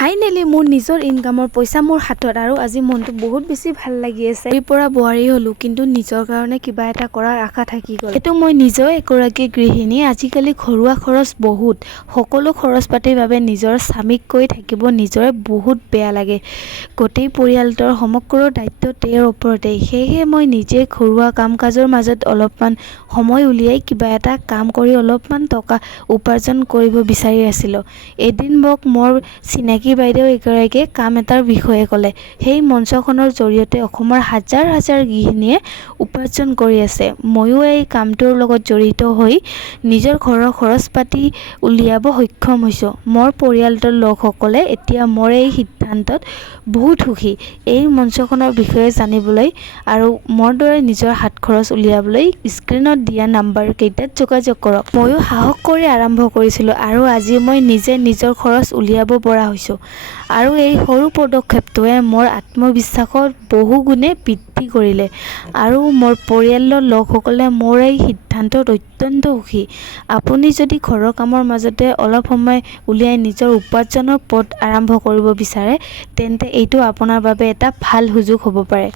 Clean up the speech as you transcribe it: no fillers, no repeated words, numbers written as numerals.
Finally মোৰ নিজৰ ইনকামৰ পইচা মোৰ হাতত আৰু আজি মনটো বহুত বেছি ভাল লাগি আছে। এই পৰা বোৱাৰী হ'লো কিন্তু নিজৰ কাৰণে কিবা এটা কৰাৰ আশা থাকি গ'ল। এইটো মই নিজেও এগৰাকী গৃহিণী। আজিকালি ঘৰুৱা খৰচ বহুত, সকলো খৰচ পাতিৰ বাবে নিজৰ স্বামীক কৈ থাকিব নিজৰে বহুত বেয়া লাগে। গোটেই পৰিয়ালটোৰ সমগ্ৰ দায়িত্ব তেওঁৰ ওপৰতে। সেয়েহে মই নিজে ঘৰুৱা কাম কাজৰ মাজত অলপমান সময় উলিয়াই কিবা এটা কাম কৰি অলপমান টকা উপাৰ্জন কৰিব বিচাৰি আছিলোঁ। এদিন মোক মোৰ চিনাকি বাইদেউ এগৰাকীয়ে কাম এটাৰ বিষয়ে ক'লে। সেই মঞ্চখনৰ জৰিয়তে অসমৰ হাজাৰ হাজাৰ গৃহিণীয়ে উপাৰ্জন কৰি আছে। ময়ো এই কামটোৰ লগত জড়িত হৈ নিজৰ ঘৰৰ খৰচ পাতি উলিয়াব সক্ষম হৈছোঁ। মোৰ পৰিয়ালটোৰ লোকসকলে এতিয়া মোৰ এই সিদ্ধান্তত বহুত সুখী। এই মঞ্চখনৰ বিষয়ে জানিবলৈ আৰু মোৰ দৰে নিজৰ হাত খৰচ উলিয়াবলৈ স্ক্ৰীণত দিয়া নাম্বাৰকেইটাত যোগাযোগ কৰক। ময়ো সাহস কৰি আৰম্ভ কৰিছিলোঁ আৰু আজি মই নিজে নিজৰ খৰচ উলিয়াব পৰা হৈছোঁ। আৰু এই সৰু পদক্ষেপটোৱে মোৰ আত্মবিশ্বাসত বহু গুণে বৃদ্ধি কৰিলে আৰু মোৰ পৰিয়ালৰ লোকসকলে মোৰ এই সিদ্ধান্তত অত্যন্ত সুখী। আপুনি যদি ঘৰৰ কামৰ মাজতে অলপ সময় উলিয়াই নিজৰ উপাৰ্জনৰ পথ আৰম্ভ কৰিব বিচাৰে তেন্তে এইটো আপোনাৰ বাবে এটা ভাল সুযোগ হ'ব পাৰে।